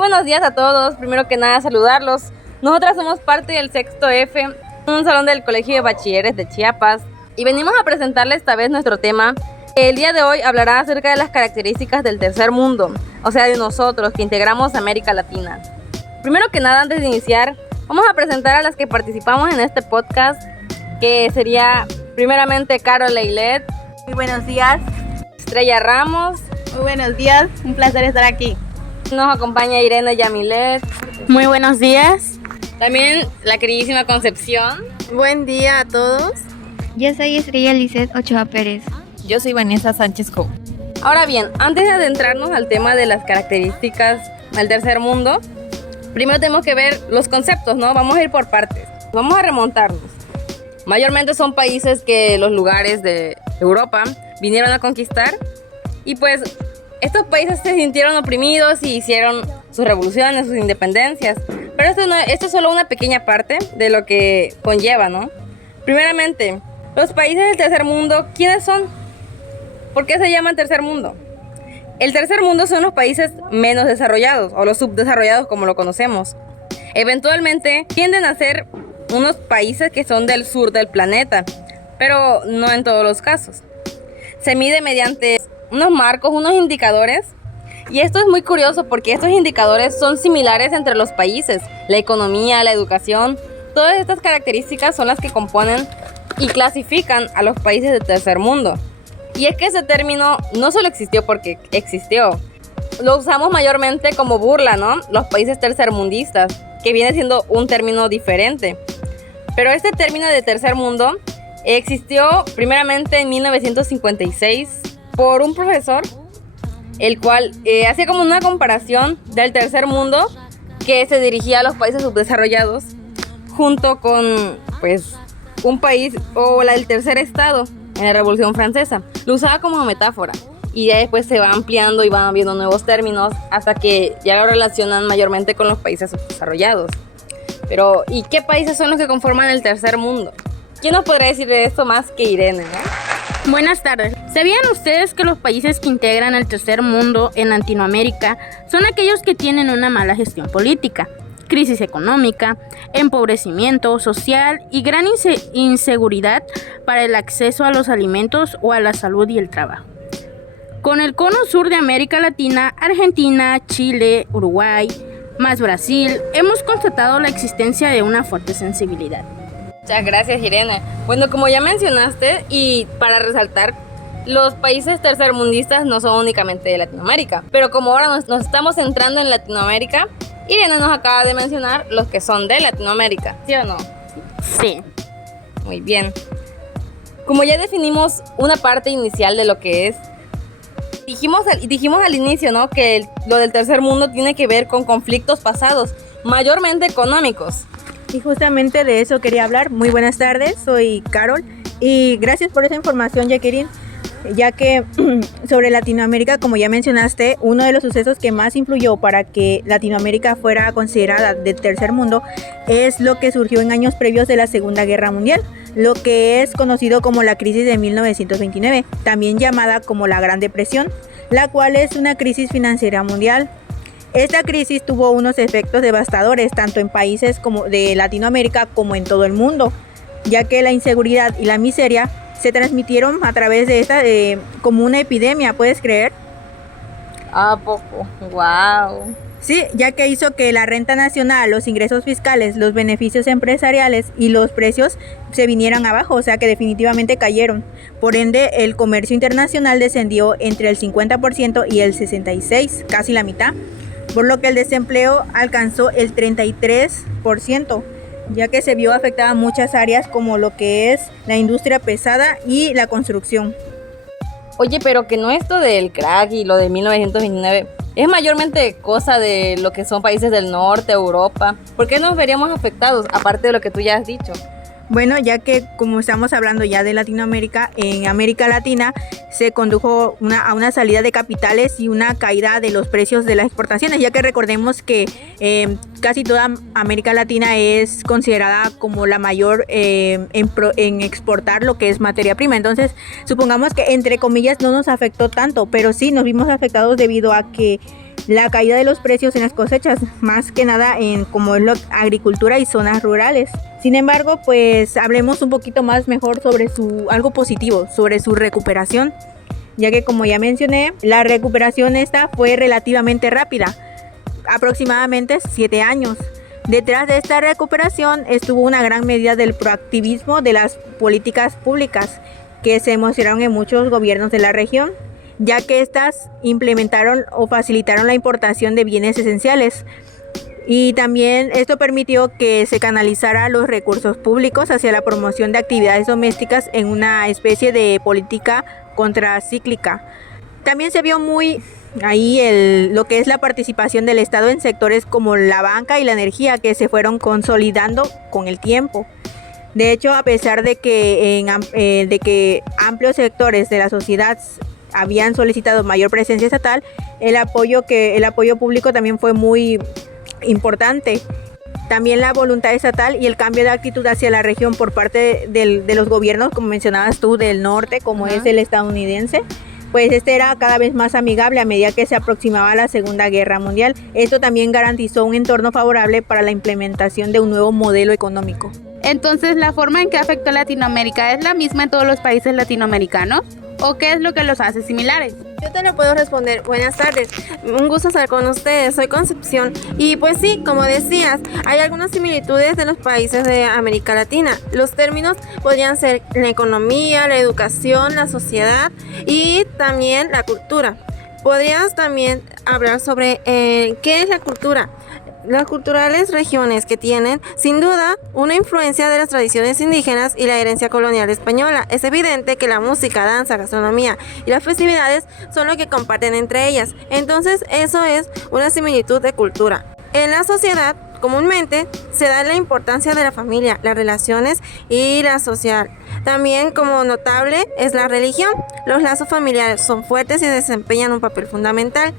Buenos días a todos, primero que nada saludarlos. Nosotras somos parte del Sexto F, un salón del Colegio de Bachilleres de Chiapas, y venimos a presentarles esta vez nuestro tema. El día de hoy hablará acerca de las características del tercer mundo, o sea de nosotros que integramos América Latina. Primero que nada, antes de iniciar, vamos a presentar a las que participamos en este podcast, que sería primeramente Carol Leilet. Muy buenos días. Estrella Ramos. Muy buenos días, un placer estar aquí. Nos acompaña Irene Yamilet. Muy buenos días. También la queridísima Concepción. Buen día a todos. Yo soy Estrella Lizeth Ochoa Pérez. Yo soy Vanessa Sánchez Co. Ahora bien, antes de adentrarnos al tema de las características del tercer mundo, primero tenemos que ver los conceptos, ¿no? Vamos a ir por partes. Vamos a remontarnos. Mayormente son países que los lugares de Europa vinieron a conquistar, y pues estos países se sintieron oprimidos y hicieron sus revoluciones, sus independencias. Pero esto es solo una pequeña parte de lo que conlleva, ¿no? Primeramente, los países del tercer mundo, ¿quiénes son? ¿Por qué se llaman tercer mundo? El tercer mundo son los países menos desarrollados, o los subdesarrollados como lo conocemos. Eventualmente tienden a ser unos países que son del sur del planeta, pero no en todos los casos. Se mide mediante unos marcos, unos indicadores, y esto es muy curioso porque estos indicadores son similares entre los países. La economía, la educación, todas estas características son las que componen y clasifican a los países del tercer mundo. Y es que ese término no solo existió porque existió, lo usamos mayormente como burla, ¿no? Los países tercermundistas, que viene siendo un término diferente. Pero este término de tercer mundo existió primeramente en 1956 por un profesor, el cual hacía como una comparación del tercer mundo que se dirigía a los países subdesarrollados junto con pues un país o el tercer estado en la Revolución Francesa. Lo usaba como metáfora y ya después se va ampliando y van viendo nuevos términos hasta que ya lo relacionan mayormente con los países subdesarrollados. Pero ¿y qué países son los que conforman el tercer mundo? ¿Quién nos podría decir de esto más que Irene, ¿no? Buenas tardes. ¿Sabían ustedes que los países que integran el tercer mundo en Latinoamérica son aquellos que tienen una mala gestión política, crisis económica, empobrecimiento social y gran inseguridad para el acceso a los alimentos o a la salud y el trabajo? Con el cono sur de América Latina, Argentina, Chile, Uruguay, más Brasil, hemos constatado la existencia de una fuerte sensibilidad. Muchas gracias, Irene. Bueno, como ya mencionaste, y para resaltar, los países tercermundistas no son únicamente de Latinoamérica, pero como ahora nos estamos centrando en Latinoamérica, Irene nos acaba de mencionar los que son de Latinoamérica, ¿sí o no? Sí. Muy bien. Como ya definimos una parte inicial de lo que es, dijimos al inicio, ¿no?, que lo del tercer mundo tiene que ver con conflictos pasados, mayormente económicos. Y justamente de eso quería hablar. Muy buenas tardes, soy Carol y gracias por esa información, Jacqueline, ya que sobre Latinoamérica, como ya mencionaste, uno de los sucesos que más influyó para que Latinoamérica fuera considerada del tercer mundo es lo que surgió en años previos de la Segunda Guerra Mundial, lo que es conocido como la crisis de 1929, también llamada como la Gran Depresión, la cual es una crisis financiera mundial. Esta crisis tuvo unos efectos devastadores tanto en países como de Latinoamérica como en todo el mundo, ya que la inseguridad y la miseria se transmitieron a través de esta como una epidemia, ¿puedes creer? ¿A poco? ¡Wow! Sí, ya que hizo que la renta nacional, los ingresos fiscales, los beneficios empresariales y los precios se vinieran abajo, o sea que definitivamente cayeron. Por ende, el comercio internacional descendió entre el 50% y el 66%, casi la mitad, por lo que el desempleo alcanzó el 33%, ya que se vio afectada muchas áreas como lo que es la industria pesada y la construcción. Oye, pero que no esto del crack y lo de 1929 es mayormente cosa de lo que son países del norte, Europa. ¿Por qué nos veríamos afectados, aparte de lo que tú ya has dicho? Bueno, ya que como estamos hablando ya de Latinoamérica, en América Latina se condujo a una salida de capitales y una caída de los precios de las exportaciones, ya que recordemos que casi toda América Latina es considerada como la mayor en exportar lo que es materia prima. Entonces, supongamos que entre comillas no nos afectó tanto, pero sí nos vimos afectados debido a que la caída de los precios en las cosechas, más que nada en como es la agricultura y zonas rurales. Sin embargo, pues hablemos un poquito más mejor sobre algo positivo, sobre su recuperación, ya que como ya mencioné, la recuperación esta fue relativamente rápida, aproximadamente 7 años. Detrás de esta recuperación estuvo una gran medida del proactivismo de las políticas públicas que se mostraron en muchos gobiernos de la región, ya que estas implementaron o facilitaron la importación de bienes esenciales. Y también esto permitió que se canalizara los recursos públicos hacia la promoción de actividades domésticas en una especie de política contracíclica. También se vio muy ahí lo que es la participación del Estado en sectores como la banca y la energía, que se fueron consolidando con el tiempo. De hecho, a pesar de que amplios sectores de la sociedad habían solicitado mayor presencia estatal, el apoyo público también fue muy importante. También la voluntad estatal y el cambio de actitud hacia la región por parte de los gobiernos, como mencionabas tú, del norte, como es el estadounidense, pues este era cada vez más amigable a medida que se aproximaba la Segunda Guerra Mundial. Esto también garantizó un entorno favorable para la implementación de un nuevo modelo económico. Entonces, ¿la forma en que afectó a Latinoamérica es la misma en todos los países latinoamericanos? ¿O qué es lo que los hace similares? Yo te lo puedo responder. Buenas tardes. Un gusto estar con ustedes. Soy Concepción. Y pues sí, como decías, hay algunas similitudes de los países de América Latina. Los términos podrían ser la economía, la educación, la sociedad y también la cultura. Podrías también hablar sobre qué es la cultura. Las culturales regiones que tienen, sin duda, una influencia de las tradiciones indígenas y la herencia colonial española. Es evidente que la música, danza, gastronomía y las festividades son lo que comparten entre ellas. Entonces, eso es una similitud de cultura. En la sociedad, comúnmente, se da la importancia de la familia, las relaciones y la social. También, como notable, es la religión. Los lazos familiares son fuertes y desempeñan un papel fundamental.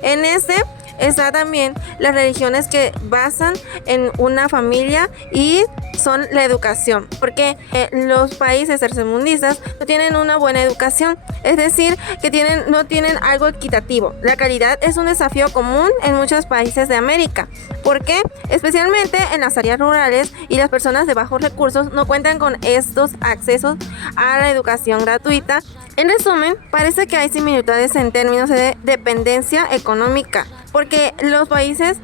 En este está también las religiones que basan en una familia y son la educación, porque los países tercermundistas no tienen una buena educación, es decir, que no tienen algo equitativo. La calidad es un desafío común en muchos países de América. ¿Por qué? Especialmente en las áreas rurales y las personas de bajos recursos no cuentan con estos accesos a la educación gratuita. En resumen, parece que hay similitudes en términos de dependencia económica, porque los países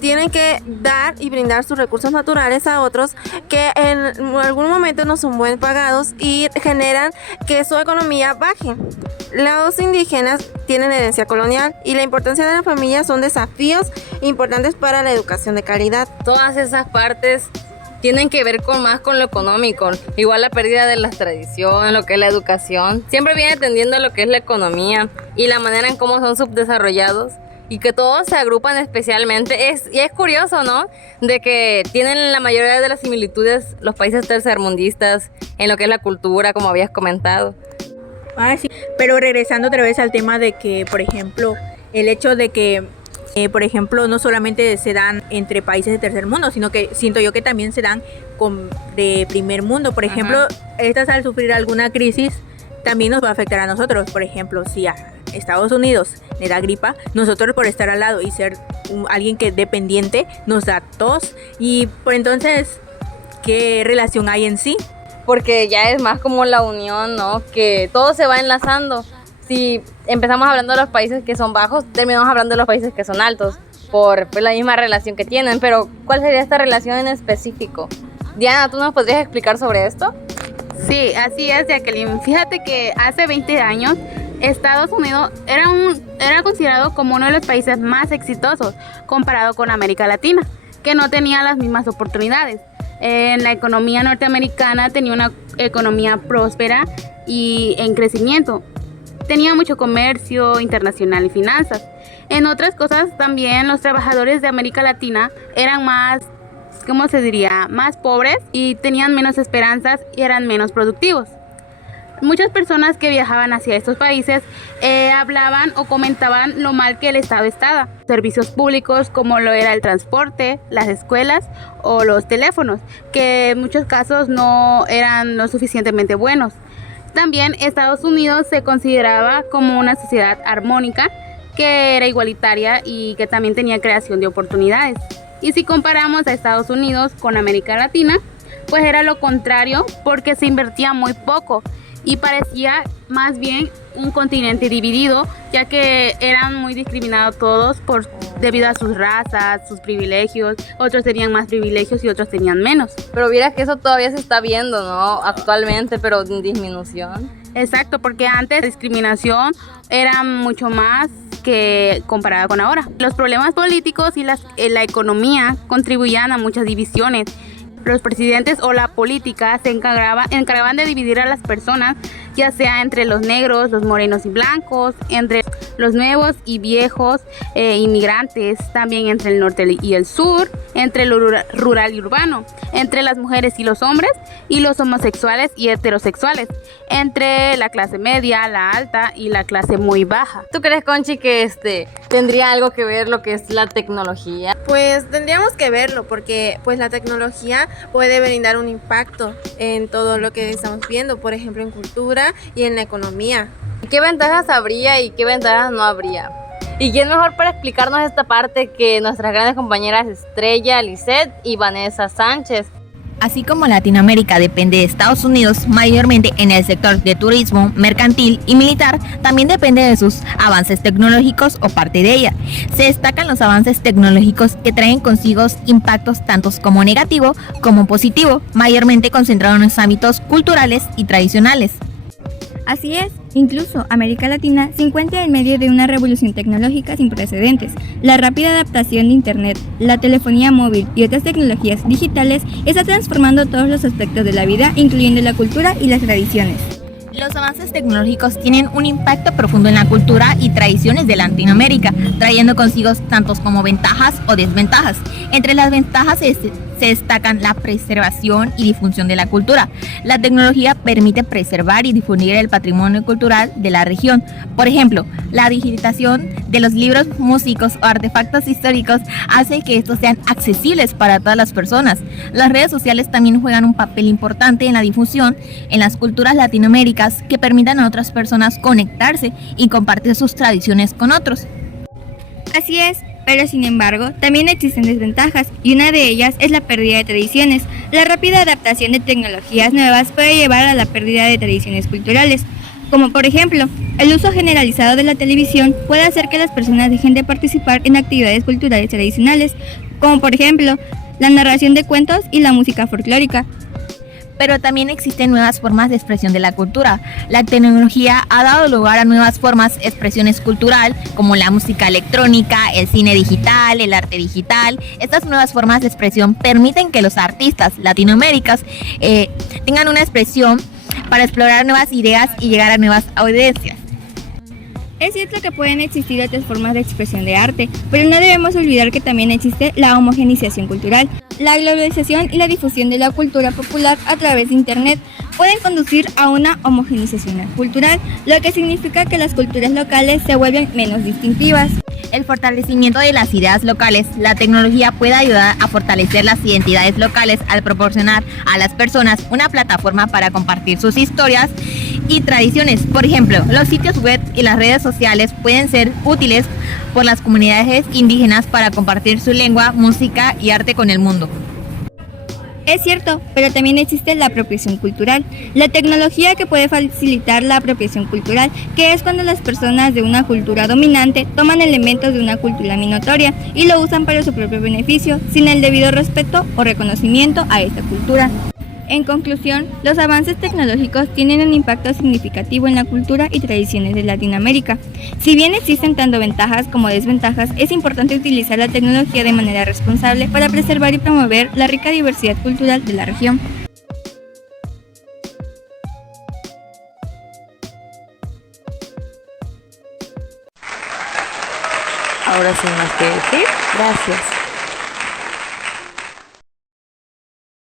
tienen que dar y brindar sus recursos naturales a otros que en algún momento no son bien pagados y generan que su economía baje. Los indígenas tienen herencia colonial y la importancia de la familia son desafíos importantes para la educación de calidad. Todas esas partes tienen que ver más con lo económico, igual la pérdida de las tradiciones, lo que es la educación. Siempre viene atendiendo lo que es la economía y la manera en cómo son subdesarrollados y que todos se agrupan especialmente. Y es curioso, ¿no? De que tienen la mayoría de las similitudes los países tercermundistas en lo que es la cultura, como habías comentado. Sí, pero regresando otra vez al tema de que, por ejemplo, el hecho de que por ejemplo, no solamente se dan entre países de tercer mundo, sino que siento yo que también se dan de primer mundo. Por ejemplo, estas al sufrir alguna crisis también nos va a afectar a nosotros. Por ejemplo, si a Estados Unidos le da gripa, nosotros por estar al lado y ser alguien que es dependiente nos da tos. Y por entonces, ¿qué relación hay en sí? Porque ya es más como la unión, ¿no? Que todo se va enlazando. Si empezamos hablando de los países que son bajos, terminamos hablando de los países que son altos, por la misma relación que tienen. Pero, ¿cuál sería esta relación en específico? Diana, ¿tú nos podrías explicar sobre esto? Sí, así es, Jacqueline. Fíjate que hace 20 años Estados Unidos era considerado como uno de los países más exitosos comparado con América Latina, que no tenía las mismas oportunidades. En la economía norteamericana tenía una economía próspera y en crecimiento. Tenía mucho comercio internacional y finanzas. En otras cosas también los trabajadores de América Latina eran más, ¿cómo se diría?, más pobres y tenían menos esperanzas y eran menos productivos. Muchas personas que viajaban hacia estos países hablaban o comentaban lo mal que el Estado estaba. Servicios públicos como lo era el transporte, las escuelas o los teléfonos, que en muchos casos no eran lo suficientemente buenos. También Estados Unidos se consideraba como una sociedad armónica que era igualitaria y que también tenía creación de oportunidades. Y si comparamos a Estados Unidos con América Latina, pues era lo contrario, porque se invertía muy poco y parecía más bien un continente dividido, ya que eran muy discriminados todos debido a sus razas, sus privilegios. Otros tenían más privilegios y otros tenían menos. Pero mira que eso todavía se está viendo, ¿no? Actualmente, pero en disminución. Exacto, porque antes la discriminación era mucho más que comparada con ahora. Los problemas políticos y la economía contribuían a muchas divisiones. Los presidentes o la política se encargaban de dividir a las personas, ya sea entre los negros, los morenos y blancos, entre los nuevos y viejos inmigrantes, también entre el norte y el sur, entre lo rural y urbano, entre las mujeres y los hombres, y los homosexuales y heterosexuales, entre la clase media, la alta y la clase muy baja. ¿Tú crees, Conchi, que tendría algo que ver lo que es la tecnología? Pues tendríamos que verlo porque pues la tecnología puede brindar un impacto en todo lo que estamos viendo, por ejemplo en cultura y en la economía. ¿Qué ventajas habría y qué ventajas no habría? ¿Y quién mejor para explicarnos esta parte que nuestras grandes compañeras Estrella, Lisette y Vanessa Sánchez? Así como Latinoamérica depende de Estados Unidos mayormente en el sector de turismo, mercantil y militar, también depende de sus avances tecnológicos o parte de ella. Se destacan los avances tecnológicos que traen consigo impactos tanto como negativo como positivo, mayormente concentrados en los ámbitos culturales y tradicionales. Así es, incluso América Latina se encuentra en medio de una revolución tecnológica sin precedentes. La rápida adaptación de Internet, la telefonía móvil y otras tecnologías digitales está transformando todos los aspectos de la vida, incluyendo la cultura y las tradiciones. Los avances tecnológicos tienen un impacto profundo en la cultura y tradiciones de Latinoamérica, trayendo consigo tantos como ventajas o desventajas. Entre las ventajas se destacan la preservación y difusión de la cultura. La tecnología permite preservar y difundir el patrimonio cultural de la región. Por ejemplo, la digitalización de los libros, músicos o artefactos históricos hace que estos sean accesibles para todas las personas. Las redes sociales también juegan un papel importante en la difusión en las culturas latinoaméricas que permitan a otras personas conectarse y compartir sus tradiciones con otros. Así es, pero sin embargo, también existen desventajas, y una de ellas es la pérdida de tradiciones. La rápida adaptación de tecnologías nuevas puede llevar a la pérdida de tradiciones culturales, como por ejemplo, el uso generalizado de la televisión puede hacer que las personas dejen de participar en actividades culturales tradicionales, como por ejemplo, la narración de cuentos y la música folclórica. Pero también existen nuevas formas de expresión de la cultura. La tecnología ha dado lugar a nuevas formas de expresiones cultural, como la música electrónica, el cine digital, el arte digital. Estas nuevas formas de expresión permiten que los artistas latinoamericanos tengan una expresión para explorar nuevas ideas y llegar a nuevas audiencias. Es cierto que pueden existir otras formas de expresión de arte, pero no debemos olvidar que también existe la homogeneización cultural. La globalización y la difusión de la cultura popular a través de Internet pueden conducir a una homogeneización cultural, lo que significa que las culturas locales se vuelven menos distintivas. El fortalecimiento de las ideas locales. La tecnología puede ayudar a fortalecer las identidades locales al proporcionar a las personas una plataforma para compartir sus historias y tradiciones. Por ejemplo, los sitios web y las redes sociales pueden ser útiles por las comunidades indígenas para compartir su lengua, música y arte con el mundo. Es cierto, pero también existe la apropiación cultural, la tecnología que puede facilitar la apropiación cultural, que es cuando las personas de una cultura dominante toman elementos de una cultura minoritaria y lo usan para su propio beneficio, sin el debido respeto o reconocimiento a esta cultura. En conclusión, los avances tecnológicos tienen un impacto significativo en la cultura y tradiciones de Latinoamérica. Si bien existen tanto ventajas como desventajas, es importante utilizar la tecnología de manera responsable para preservar y promover la rica diversidad cultural de la región. Ahora sin más que decir, gracias.